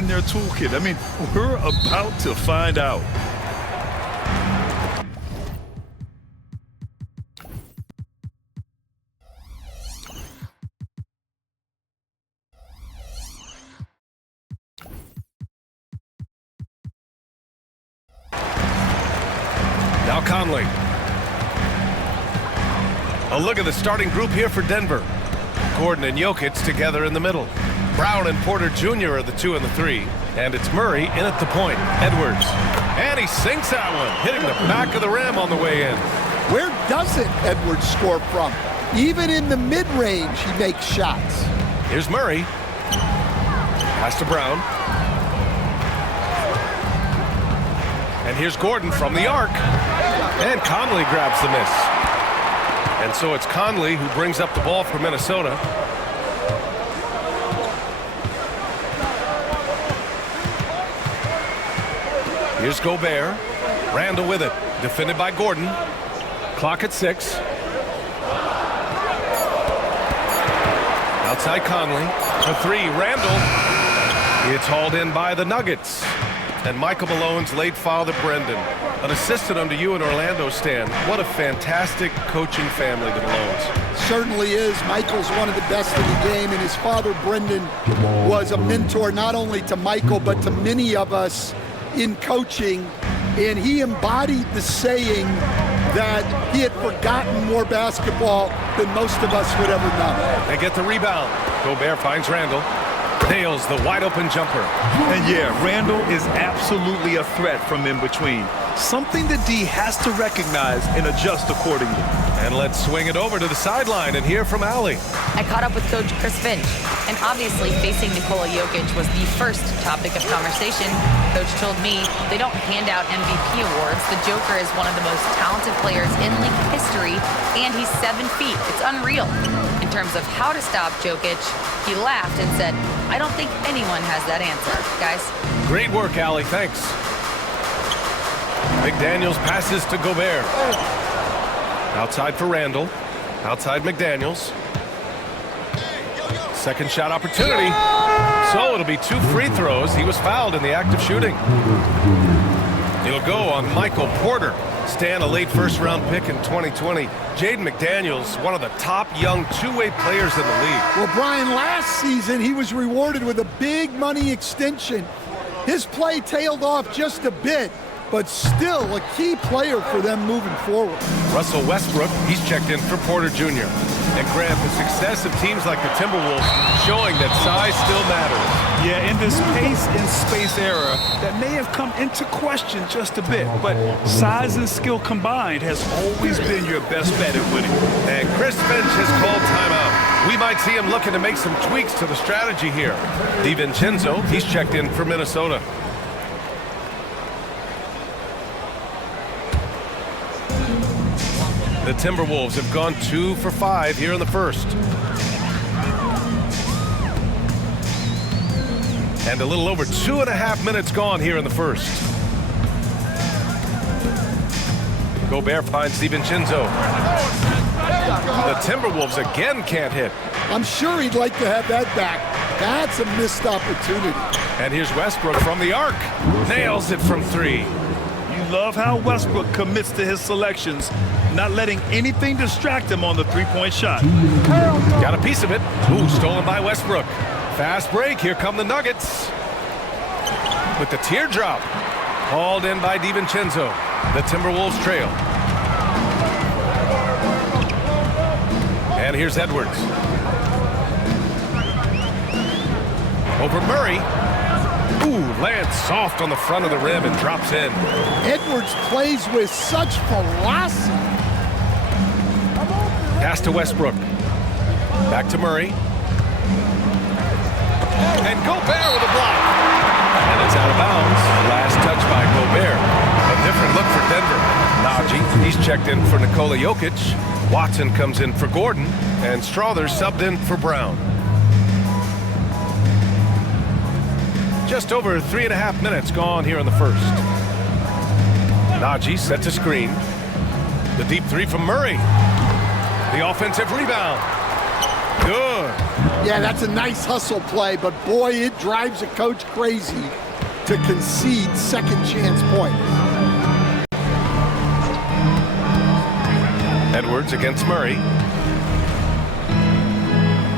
in their toolkit? I mean, we're about to find out. Now Conley. A look at the starting group here for Denver. Gordon and Jokic together in the middle. Brown and Porter Jr. are the 2 and the 3. And it's Murray in at the point. Edwards. And he sinks that one, hitting the back of the rim on the way in. Where doesn't Edwards score from? Even in the mid-range, he makes shots. Here's Murray. Pass to Brown. And here's Gordon from the arc. And Conley grabs the miss. And so it's Conley who brings up the ball for Minnesota. Here's Gobert. Randall with it. Defended by Gordon. Clock at 6. Outside Conley. The 3, Randall. It's hauled in by the Nuggets. And Michael Malone's late father, Brendan, an assistant under you in Orlando, Stan. What a fantastic coaching family, the Malones. Certainly is. Michael's one of the best in the game, and his father, Brendan, was a mentor not only to Michael, but to many of us in coaching. And he embodied the saying that he had forgotten more basketball than most of us would ever know. They get the rebound. Gobert finds Randall. Nails the wide-open jumper. And yeah, Randall is absolutely a threat from in between. Something that D has to recognize and adjust accordingly. And let's swing it over to the sideline and hear from Allie. I caught up with Coach Chris Finch, and obviously facing Nikola Jokic was the first topic of conversation. Coach told me they don't hand out MVP awards. The Joker is one of the most talented players in league history, and he's 7 feet. It's unreal. In terms of how to stop Jokic, he laughed and said, I don't think anyone has that answer, guys. Great work, Allie. Thanks. McDaniels passes to Gobert. Outside for Randall. Outside McDaniels. Second shot opportunity. So it'll be 2 free throws. He was fouled in the act of shooting. It'll go on Michael Porter. Stan, a late first-round pick in 2020. Jaden McDaniels, one of the top young two-way players in the league. Well, Brian, last season he was rewarded with a big money extension. His play tailed off just a bit, but still a key player for them moving forward. Russell Westbrook, he's checked in for Porter Jr. And Grant, the success of teams like the Timberwolves showing that size still matters. Yeah, in this pace and space era, that may have come into question just a bit, but size and skill combined has always been your best bet at winning. And Chris Finch has called timeout. We might see him looking to make some tweaks to the strategy here. DiVincenzo, he's checked in for Minnesota. The Timberwolves have gone 2 for 5 here in the first. And a little over 2.5 minutes gone here in the first. Gobert finds DiVincenzo. The Timberwolves again can't hit. I'm sure he'd like to have that back. That's a missed opportunity. And here's Westbrook from the arc. Nails it from 3. You love how Westbrook commits to his selections, not letting anything distract him on the three-point shot. Got a piece of it. Ooh, stolen by Westbrook. Fast break. Here come the Nuggets. With the teardrop. Hauled in by DiVincenzo. The Timberwolves trail. And here's Edwards. Over Murray. Ooh, lands soft on the front of the rim and drops in. Edwards plays with such velocity. Pass to Westbrook. Back to Murray. And Gobert with a block. And it's out of bounds. Last touch by Gobert. A different look for Denver. Najee, he's checked in for Nikola Jokic. Watson comes in for Gordon. And Strother's subbed in for Brown. Just over 3.5 minutes gone here in the first. Najee sets a screen. The deep 3 from Murray. The offensive rebound. Good. Yeah, that's a nice hustle play, but boy, it drives a coach crazy to concede second chance points. Edwards against Murray.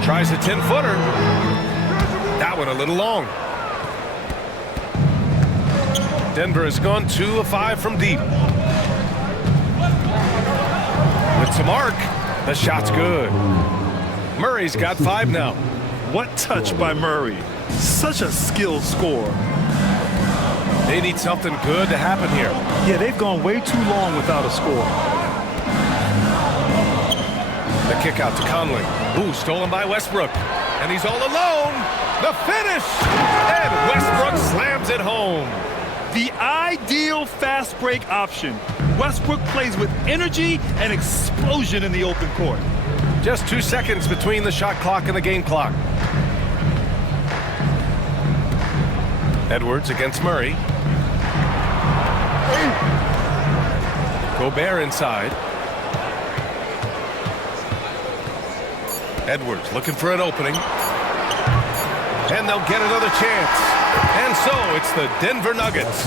Tries a 10-footer. That one a little long. Denver has gone 2 of 5 from deep. With some arc, the shot's good. Murray's got 5 now. What touch by Murray. Such a skilled scorer. They need something good to happen here. Yeah, they've gone way too long without a score. The kick out to Conley. Ooh, stolen by Westbrook. And he's all alone. The finish! And Westbrook slams it home. The ideal fast break option. Westbrook plays with energy and explosion in the open court. Just 2 seconds between the shot clock and the game clock. Edwards against Murray. Gobert inside. Edwards looking for an opening. And they'll get another chance. And so it's the Denver Nuggets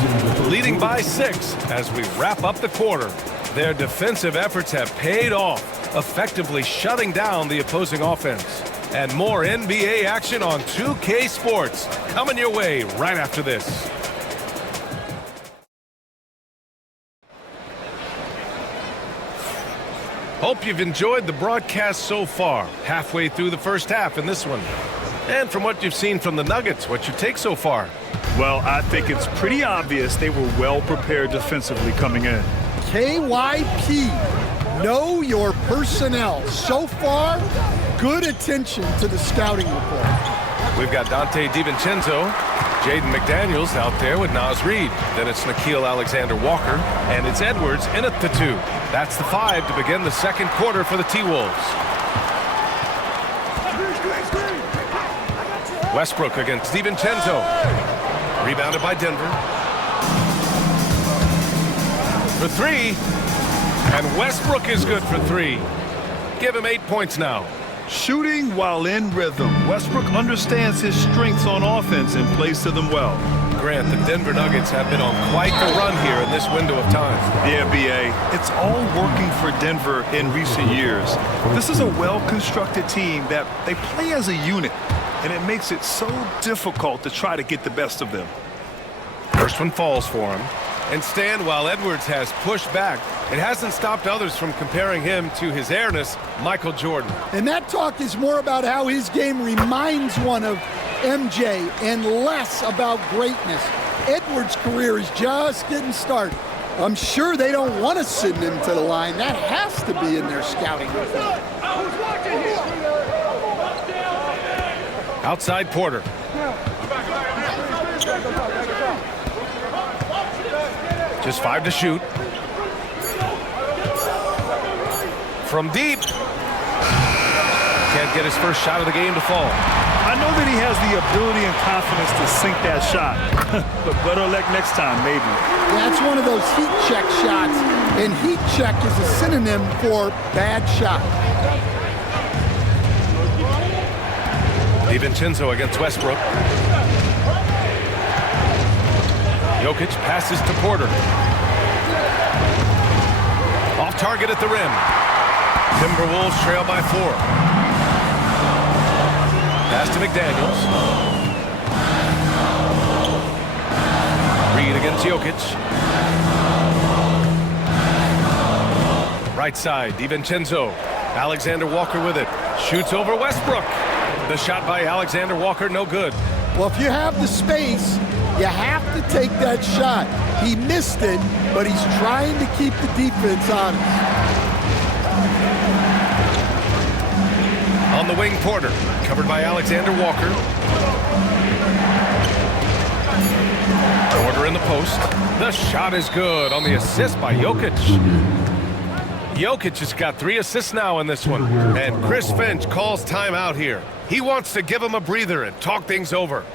leading by 6 as we wrap up the quarter. Their defensive efforts have paid off, effectively shutting down the opposing offense. And more NBA action on 2K Sports coming your way right after this. Hope you've enjoyed the broadcast so far. Halfway through the first half in this one. And from what you've seen from the Nuggets, what's your take so far? Well, I think it's pretty obvious they were well prepared defensively coming in. KYP, know your personnel. So far, good attention to the scouting report. We've got Dante DiVincenzo, Jaden McDaniels out there with Naz Reid. Then it's Nickeil Alexander-Walker, and it's Edwards in at the 2. That's the 5 to begin the second quarter for the T-Wolves. Westbrook against DiVincenzo. Rebounded by Denver. For 3. And Westbrook is good for 3. Give him 8 points now. Shooting while in rhythm. Westbrook understands his strengths on offense and plays to them well. Grant, the Denver Nuggets have been on quite the run here in this window of time. Yeah, B.A. It's all working for Denver in recent years. This is a well-constructed team that they play as a unit, and it makes it so difficult to try to get the best of them. First one falls for him. And Stan, while Edwards has pushed back, it hasn't stopped others from comparing him to his airness, Michael Jordan. And that talk is more about how his game reminds one of MJ and less about greatness. Edwards' career is just getting started. I'm sure they don't want to send him to the line. That has to be in their scouting report. Outside Porter. Just 5 to shoot. From deep. Can't get his first shot of the game to fall. I know that he has the ability and confidence to sink that shot, but better luck next time, maybe. That's one of those heat check shots, and heat check is a synonym for bad shot. DiVincenzo against Westbrook. Jokic passes to Porter. Off target at the rim. Timberwolves trail by 4. Pass to McDaniels. Reid against Jokic. Right side, DiVincenzo. Alexander Walker with it. Shoots over Westbrook. The shot by Alexander Walker, no good. Well, if you have the space, you have to take that shot. He missed it, but he's trying to keep the defense honest. On the wing, Porter, covered by Alexander Walker. Porter in the post. The shot is good on the assist by Jokic. Jokic has got 3 assists now in this one. And Chris Finch calls timeout here. He wants to give him a breather and talk things over.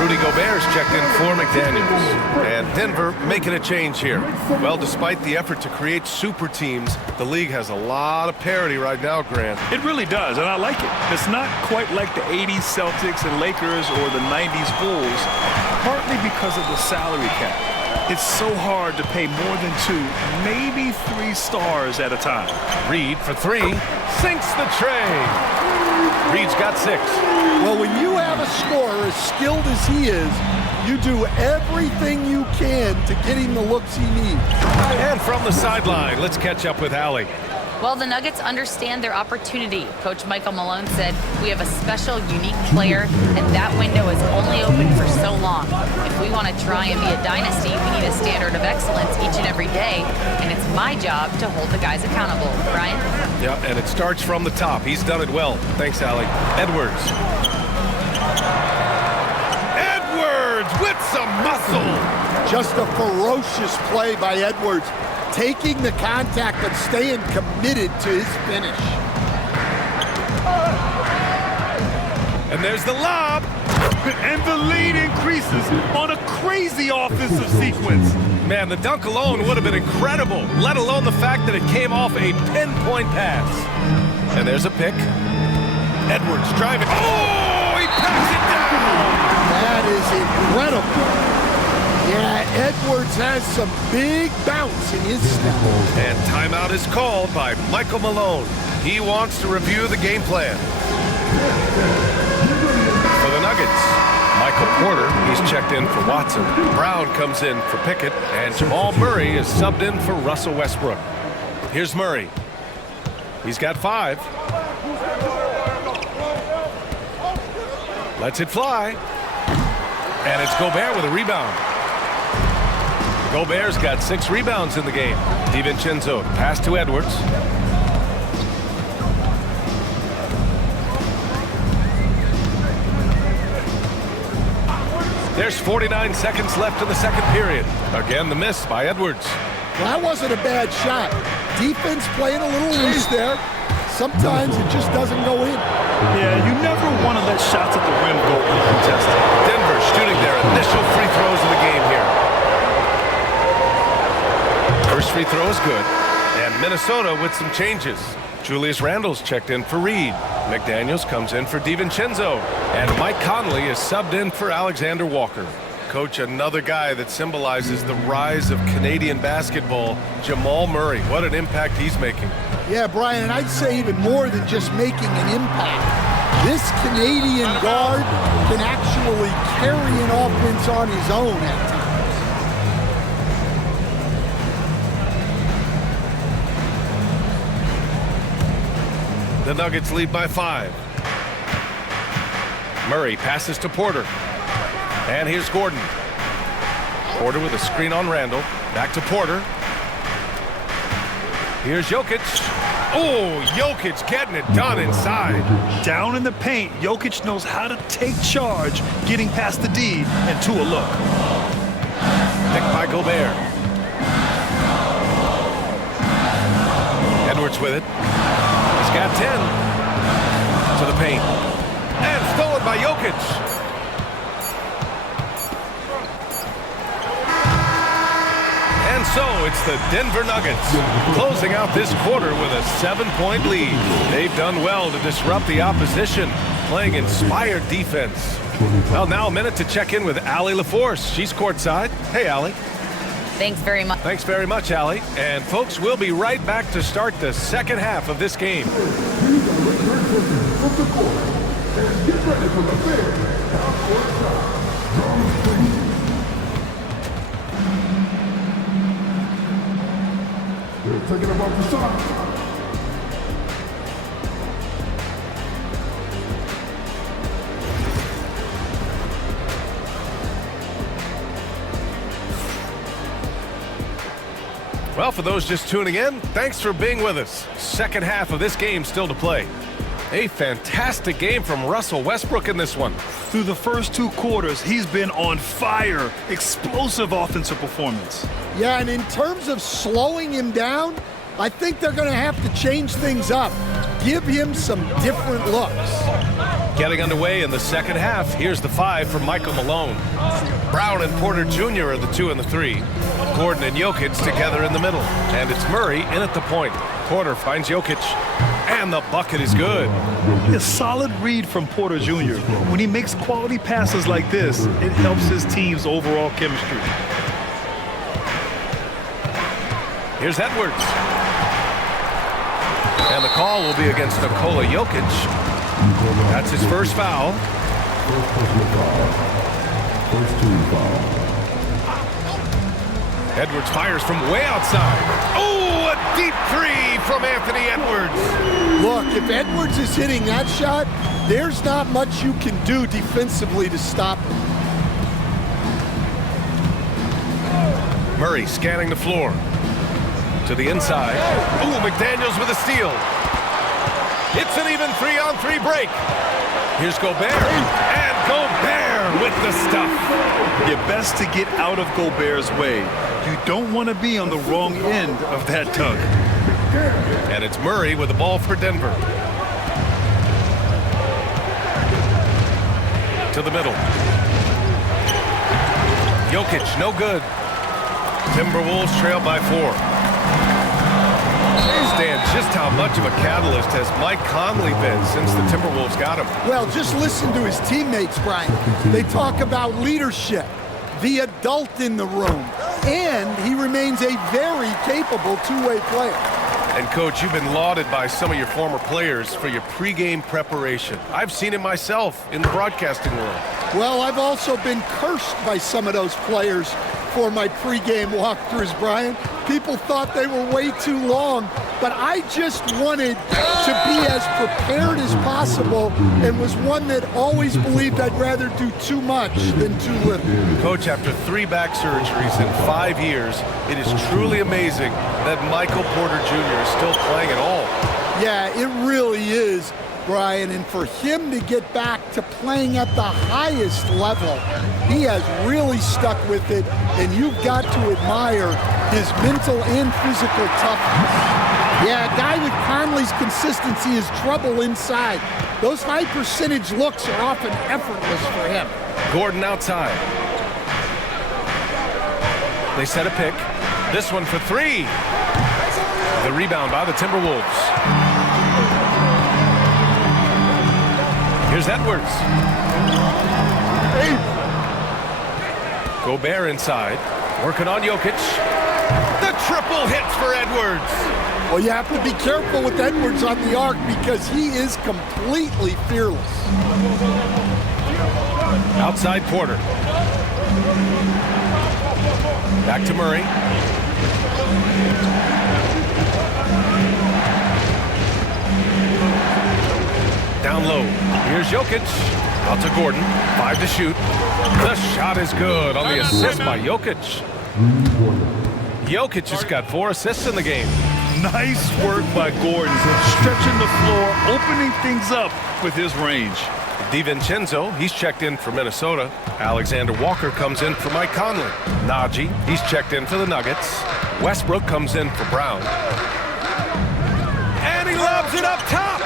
Rudy Gobert's checked in for McDaniels. And Denver making a change here. Well, despite the effort to create super teams, the league has a lot of parity right now, Grant. It really does, and I like it. It's not quite like the 80s Celtics and Lakers or the 90s Bulls, partly because of the salary cap. It's so hard to pay more than 2, maybe 3 stars at a time. Reed for 3, sinks the tray. Reed's got 6. Well, when you have a scorer as skilled as he is, you do everything you can to get him the looks he needs. And from the sideline, let's catch up with Allie. Well, the Nuggets understand their opportunity. Coach Michael Malone said, we have a special, unique player, and that window is only open for so long. If we want to try and be a dynasty, we need a standard of excellence each and every day, and it's my job to hold the guys accountable. Brian? Yeah, and it starts from the top. He's done it well. Thanks, Allie. Edwards. Edwards with some muscle. Just a ferocious play by Edwards, taking the contact and staying committed to his finish. And there's the lob. And the lead increases on a crazy offensive sequence. Man, the dunk alone would have been incredible, let alone the fact that it came off a pinpoint pass. And there's a pick. Edwards driving. Oh, he packs it down. That is incredible. Yeah, Edwards has some big bounce in his step. And timeout is called by Michael Malone. He wants to review the game plan. For the Nuggets, Michael Porter, he's checked in for Watson. Brown comes in for Pickett, and Jamal Murray is subbed in for Russell Westbrook. Here's Murray. He's got 5. Lets it fly. And it's Gobert with a rebound. Gobert's got 6 rebounds in the game. DiVincenzo, pass to Edwards. There's 49 seconds left in the second period. Again, the miss by Edwards. Well, that wasn't a bad shot. Defense playing a little loose there. Sometimes it just doesn't go in. Yeah, you never want to let shots at the rim go uncontested. Denver shooting their initial free throws of the game here. First free throw is good. And Minnesota with some changes. Julius Randle's checked in for Reed. McDaniels comes in for DiVincenzo. And Mike Conley is subbed in for Alexander Walker. Coach, another guy that symbolizes the rise of Canadian basketball, Jamal Murray. What an impact he's making. Yeah, Brian, and I'd say even more than just making an impact. This Canadian guard can actually carry an offense on his own at times. The Nuggets lead by 5. Murray passes to Porter. And here's Gordon. Porter with a screen on Randle. Back to Porter. Here's Jokic. Oh, Jokic getting it done inside. Down in the paint, Jokic knows how to take charge, getting past the D and to a look. Picked by Gobert. Edwards with it. He's got 10. To the paint. And stolen by Jokic. And so it's the Denver Nuggets closing out this quarter with a 7-point lead. They've done well to disrupt the opposition, playing inspired defense. Well, now a minute to check in with Allie LaForce. She's courtside. Hey, Allie. Thanks very much. Thanks very much, Allie. And folks, we'll be right back to start the second half of this game. Taking him off the side. Well, for those just tuning in, thanks for being with us. Second half of this game still to play. A fantastic game from Russell Westbrook in this one. Through the first 2 quarters, he's been on fire. Explosive offensive performance. Yeah, and in terms of slowing him down, I think they're going to have to change things up. give him some different looks. Getting underway in the second half. Here's the 5 from Michael Malone. Brown and Porter Jr. are the 2 and the 3. Gordon and Jokic together in the middle. And it's Murray in at the point. Porter finds Jokic. And the bucket is good. A solid read from Porter Jr. When he makes quality passes like this, it helps his team's overall chemistry. Here's Edwards. And the call will be against Nikola Jokic. That's his first foul. Edwards fires from way outside. Oh, a deep 3 from Anthony Edwards. Look, if Edwards is hitting that shot, there's not much you can do defensively to stop him. Murray scanning the floor. To the inside. Ooh, McDaniels with a steal. It's an even 3-on-3 break. Here's Gobert. And Gobert with the stuff. You're best to get out of Gobert's way. You don't want to be on the wrong end of that tug. And it's Murray with the ball for Denver. To the middle. Jokic, no good. Timberwolves trail by 4. Understand just how much of a catalyst has Mike Conley been since the Timberwolves got him. Well, just listen to his teammates, Brian. They talk about leadership, the adult in the room, and he remains a very capable two-way player. And, Coach, you've been lauded by some of your former players for your pregame preparation. I've seen it myself in the broadcasting world. Well, I've also been cursed by some of those players for my pregame walkthroughs, Brian. People thought they were way too long, but I just wanted to be as prepared as possible and was one that always believed I'd rather do too much than too little. Coach, after 3 back surgeries in 5 years, it is truly amazing that Michael Porter Jr. is still playing at all. Yeah, it really is, Brian, and for him to get back to playing at the highest level, he has really stuck with it, and you've got to admire his mental and physical toughness. Yeah, a guy with Conley's consistency is trouble inside. Those high percentage looks are often effortless for him. Gordon outside. They set a pick. This one for 3. The rebound by the Timberwolves. Here's Edwards. Gobert inside, working on Jokic. The triple hits for Edwards. Well, you have to be careful with Edwards on the arc because he is completely fearless. Outside Porter. Back to Murray. Down low. Here's Jokic. Out to Gordon. 5 to shoot. The shot is good on the assist by Jokic. Jokic has got 4 assists in the game. Nice work by Gordon, stretching the floor, opening things up with his range. DiVincenzo, he's checked in for Minnesota. Alexander Walker comes in for Mike Conley. Najee, he's checked in for the Nuggets. Westbrook comes in for Brown. And he lobs it up top.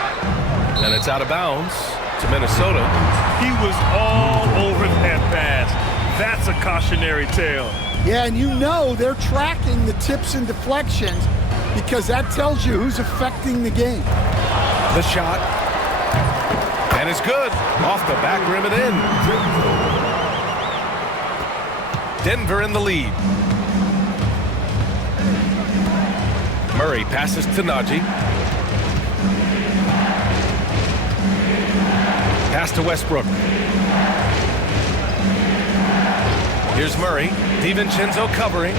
And it's out of bounds to Minnesota. He was all over that pass. That's a cautionary tale. Yeah, and you know they're tracking the tips and deflections because that tells you who's affecting the game. The shot. And it's good. Off the back rim and in. Denver in the lead. Murray passes to Najee. Pass to Westbrook. Here's Murray. DiVincenzo covering.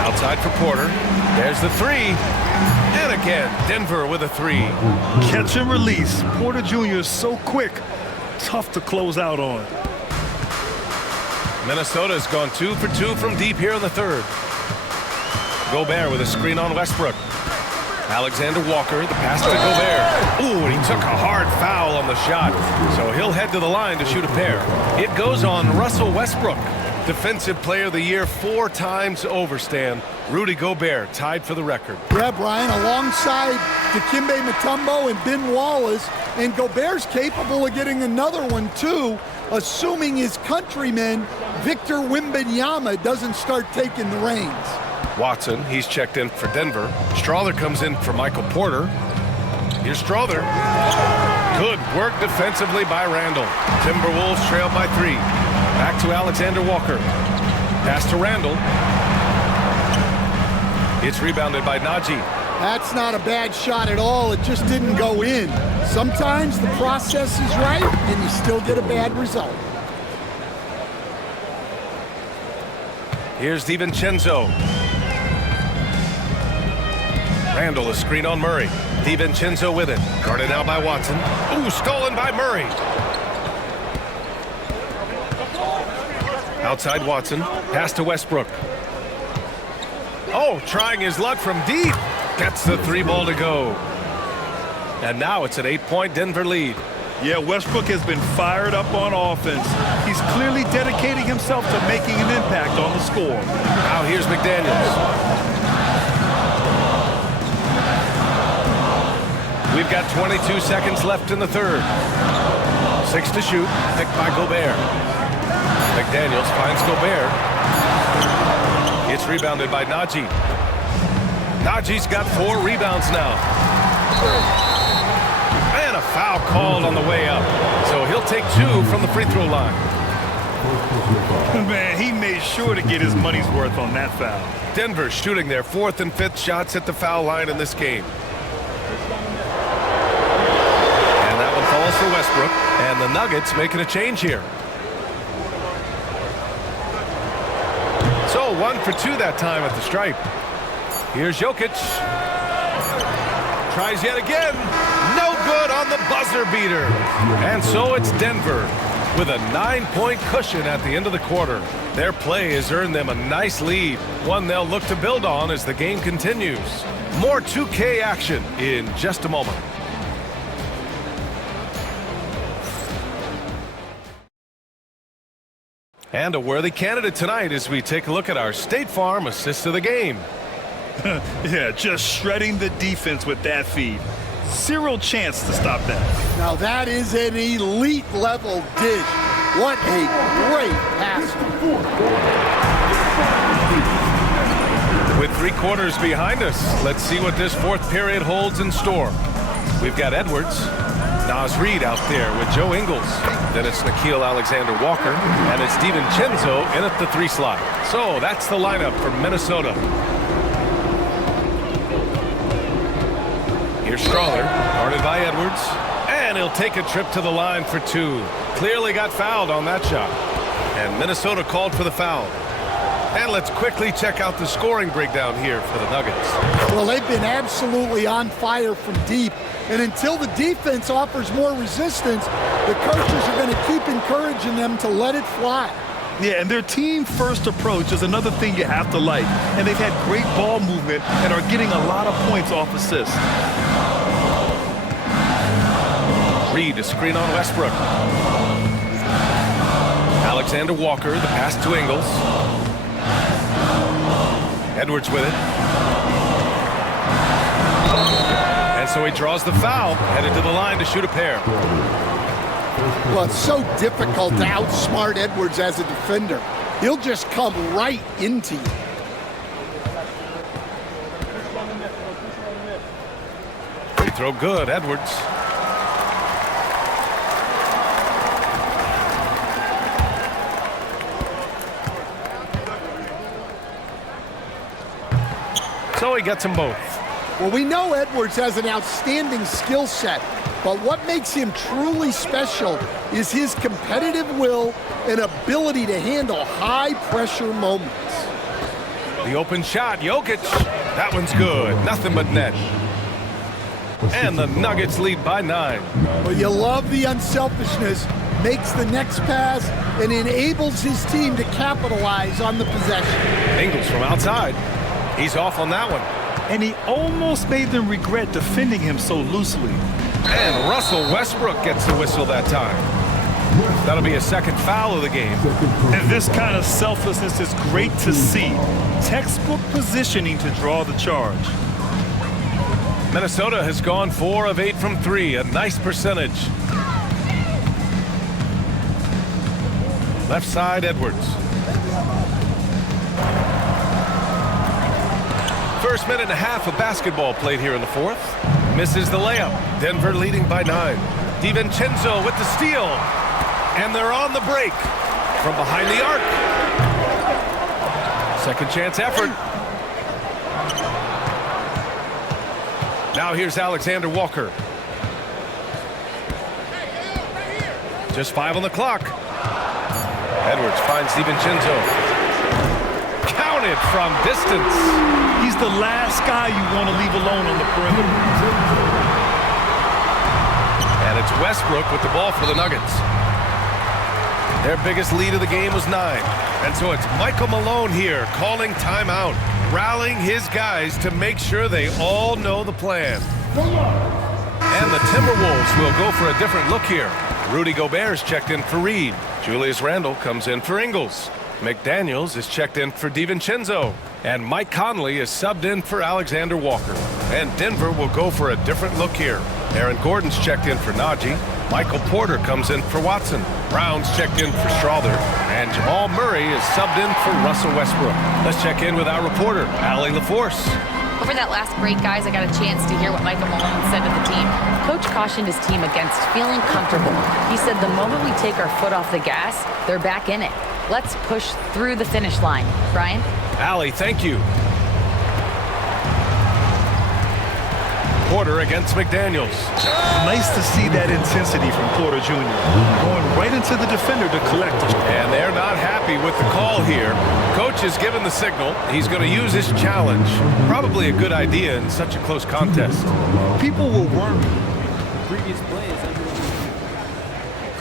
Outside for Porter. There's the 3. And again, Denver with a 3. Catch and release. Porter Jr. is so quick. Tough to close out on. Minnesota's gone 2 for 2 from deep here in the third. Gobert with a screen on Westbrook. Alexander Walker, the pass to Gobert. Ooh, and he took a hard foul on the shot. So he'll head to the line to shoot a pair. It goes on Russell Westbrook. Defensive Player of the Year 4 times over, Stan. Rudy Gobert tied for the record. Yeah, Brian, alongside Dikembe Mutombo and Ben Wallace, and Gobert's capable of getting another one too, assuming his countryman Victor Wembanyama doesn't start taking the reins. Watson, he's checked in for Denver. Strother comes in for Michael Porter. Here's Strother. Good work defensively by Randall. Timberwolves trail by 3. Back to Alexander Walker. Pass to Randall. It's rebounded by Najee. That's not a bad shot at all. It just didn't go in. Sometimes the process is right and you still get a bad result. Here's DiVincenzo. Randall, a screen on Murray. DiVincenzo with it. Guarded now by Watson. Ooh, stolen by Murray. Outside Watson. Pass to Westbrook. Oh, trying his luck from deep. Gets the 3 ball to go. And now it's an 8-point Denver lead. Yeah, Westbrook has been fired up on offense. He's clearly dedicating himself to making an impact on the score. Now here's McDaniels. We've got 22 seconds left in the third. 6 to shoot, picked by Gobert. McDaniels finds Gobert. It's rebounded by Najee. Najee's got 4 rebounds now. And a foul called on the way up. So he'll take 2 from the free throw line. Man, he made sure to get his money's worth on that foul. Denver shooting their 4th and 5th shots at the foul line in this game. And that one falls for Westbrook. And the Nuggets making a change here. So 1 for 2 that time at the stripe. Here's Jokic. Tries yet again. No good on the buzzer beater. And so it's Denver with a 9-point cushion at the end of the quarter. Their play has earned them a nice lead, one they'll look to build on as the game continues. More 2K action in just a moment. And a worthy candidate tonight as we take a look at our State Farm assist of the game. Yeah, just shredding the defense with that feed. Zero chance to stop that. Now that is an elite level dish. What a great pass. With 3 quarters behind us, let's see what this 4th period holds in store. We've got Edwards. Naz Reid out there with Joe Ingles. Then it's Nickeil Alexander-Walker. And it's DiVincenzo in at the 3 slot. So that's the lineup for Minnesota. Here's Strother, guarded by Edwards. And he'll take a trip to the line for 2. Clearly got fouled on that shot. And Minnesota called for the foul. And let's quickly check out the scoring breakdown here for the Nuggets. Well, they've been absolutely on fire from deep. And until the defense offers more resistance, the coaches are going to keep encouraging them to let it fly. Yeah, and their team-first approach is another thing you have to like. And they've had great ball movement and are getting a lot of points off assists. Reid, a screen on Westbrook. Alexander Walker, the pass to Ingles. Edwards with it. And so he draws the foul, headed to the line to shoot a pair. Well, it's so difficult to outsmart Edwards as a defender. He'll just come right into you. Free throw good, Edwards. So he gets them both. Well, we know Edwards has an outstanding skill set, but what makes him truly special is his competitive will and ability to handle high-pressure moments. The open shot, Jokic. That one's good. Nothing but net. And the Nuggets lead by 9. Well, you love the unselfishness, makes the next pass, and enables his team to capitalize on the possession. Ingles from outside. He's off on that one. And he almost made them regret defending him so loosely. And Russell Westbrook gets the whistle that time. That'll be a 2nd foul of the game. And this kind of selflessness is great to see. Textbook positioning to draw the charge. Minnesota has gone 4 of 8 from 3, a nice percentage. Left side, Edwards. First minute and a half of basketball played here in the fourth. Misses the layup. Denver leading by 9. DiVincenzo with the steal. And they're on the break from behind the arc. Second chance effort. Now here's Alexander Walker. Just 5 on the clock. Edwards finds DiVincenzo. Counted from distance. He's the last guy you want to leave alone on the perimeter. And it's Westbrook with the ball for the Nuggets. Their biggest lead of the game was 9. And so it's Michael Malone here calling timeout, rallying his guys to make sure they all know the plan. And the Timberwolves will go for a different look here. Rudy Gobert's checked in for Reed. Julius Randle comes in for Ingles. McDaniels is checked in for DiVincenzo. And Mike Conley is subbed in for Alexander Walker. And Denver will go for a different look here. Aaron Gordon's checked in for Najee. Michael Porter comes in for Watson. Brown's checked in for Strother. And Jamal Murray is subbed in for Russell Westbrook. Let's check in with our reporter, Allie LaForce. Over that last break, guys, I got a chance to hear what Michael Malone said to the team. Coach cautioned his team against feeling comfortable. He said the moment we take our foot off the gas, they're back in it. Let's push through the finish line. Brian? Allie, thank you. Porter against McDaniels. Nice to see that intensity from Porter Jr. Going right into the defender to collect it. And they're not happy with the call here. Coach has given the signal. He's going to use his challenge. Probably a good idea in such a close contest. People will worry. Previous plays.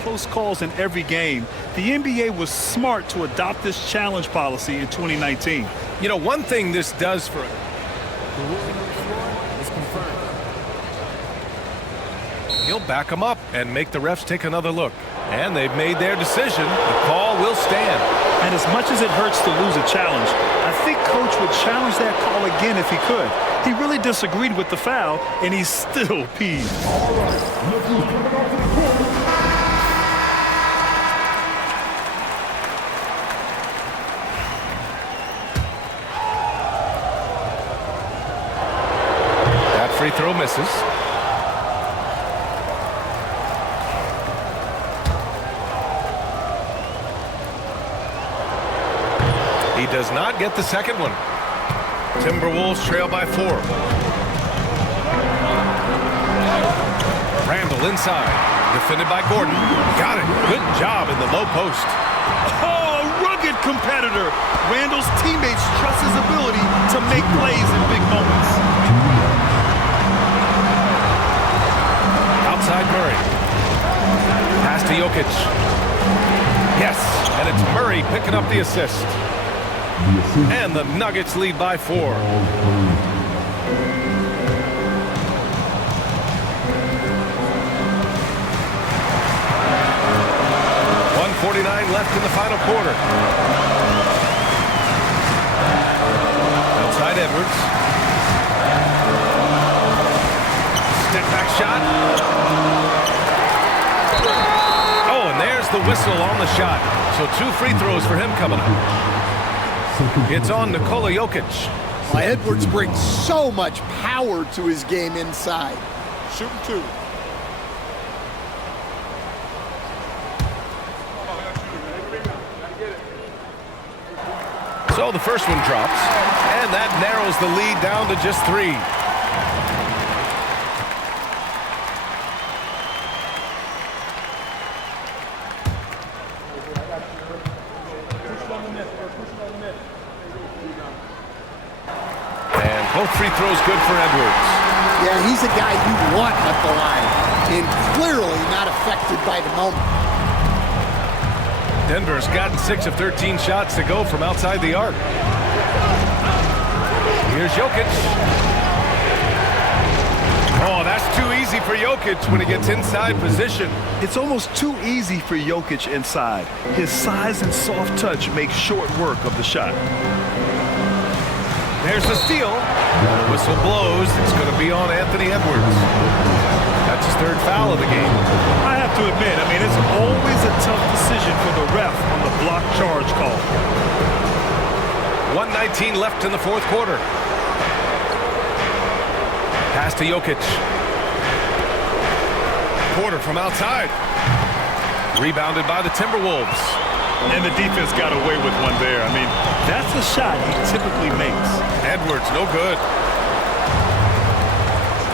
Close calls in every game. The NBA was smart to adopt this challenge policy in 2019. You know, one thing this does for him. He'll back him up and make the refs take another look. And they've made their decision. The call will stand. And as much as it hurts to lose a challenge, I think Coach would challenge that call again if he could. He really disagreed with the foul, and he's still peeved. That free throw misses. He does not get the second one. Timberwolves trail by 4. Randle inside. Defended by Gordon. Got it. Good job in the low post. Oh, a rugged competitor. Randle's teammates trust his ability to make plays in big moments. Outside Murray. Pass to Jokic. Yes, and it's Murray picking up the assist. And the Nuggets lead by 4. 1:49 left in the final quarter. Outside Edwards. Step back shot. Oh, and there's the whistle on the shot. So 2 free throws for him coming up. It's on Nikola Jokic. Well, Edwards brings so much power to his game inside. Shooting 2. So the first one drops, and that narrows the lead down to just 3. And both free throws good for Edwards. Yeah, he's a guy you want at the line, and clearly not affected by the moment. Denver's gotten 6 of 13 shots to go from outside the arc. Here's Jokic. Oh, that's too easy for Jokic when he gets inside position. It's almost too easy for Jokic inside. His size and soft touch make short work of the shot. There's the steal. The whistle blows. It's going to be on Anthony Edwards. That's his third foul of the game. I have to admit, I mean, it's always a tough decision for the ref on the block charge call. 1:19 left in the fourth quarter. Pass to Jokic. Porter from outside. Rebounded by the Timberwolves. And the defense got away with one there. I mean, that's a shot he typically makes. Edwards, no good.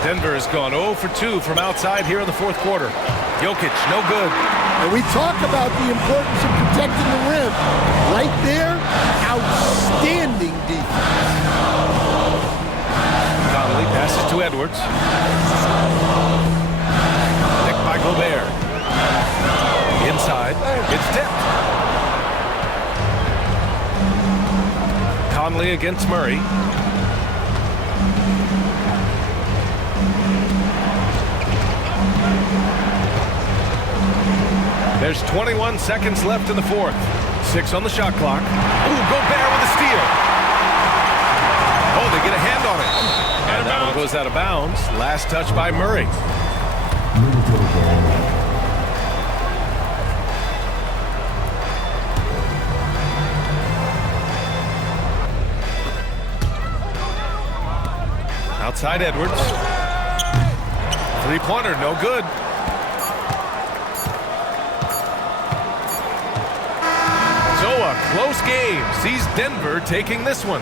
Denver has gone 0 for 2 from outside here in the fourth quarter. Jokic, no good. And we talk about the importance of protecting the rim. Right there, outstanding defense. Conley passes to Edwards. Nicked by Gobert. Inside, it's tipped. Conley against Murray. There's 21 seconds left in the fourth. 6 on the shot clock. Ooh, Gobert with a steal. Oh, they get a hand on it. And that one goes out of bounds. Last touch by Murray. Outside Edwards. Three-pointer, no good. So a close game sees Denver taking this one.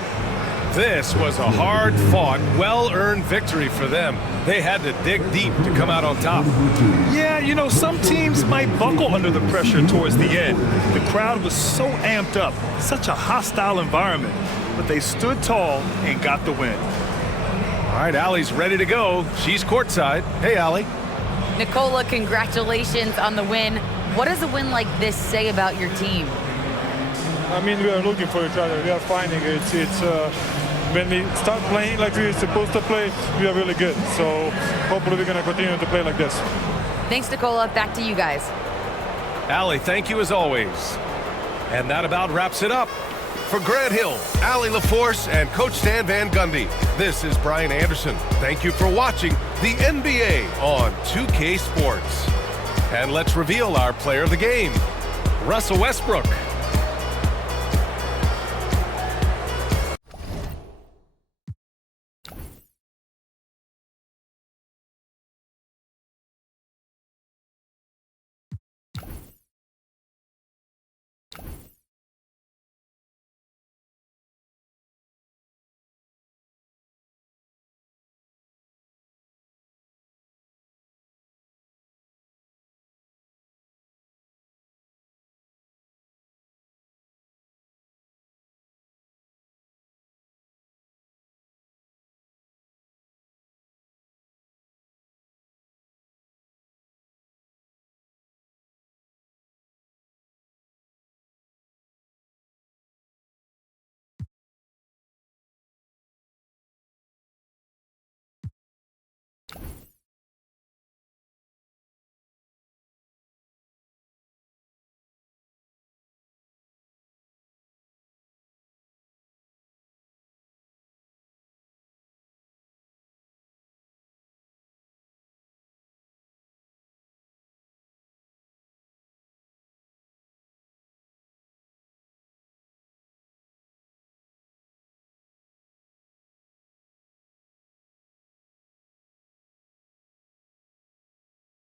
This was a hard-fought, well-earned victory for them. They had to dig deep to come out on top. Yeah, you know, some teams might buckle under the pressure towards the end. The crowd was so amped up, such a hostile environment. But they stood tall and got the win. All right, Allie's ready to go. She's courtside. Hey, Allie. Nicola, congratulations on the win. What does a win like this say about your team? I mean, we are looking for each other. We are finding it. When we start playing like we're supposed to play, we are really good. So hopefully we're going to continue to play like this. Thanks, Nicola. Back to you guys. Allie, thank you as always. And that about wraps it up. For Grant Hill, Allie LaForce, and Coach Stan Van Gundy, this is Brian Anderson. Thank you for watching the NBA on 2K Sports. And let's reveal our player of the game, Russell Westbrook.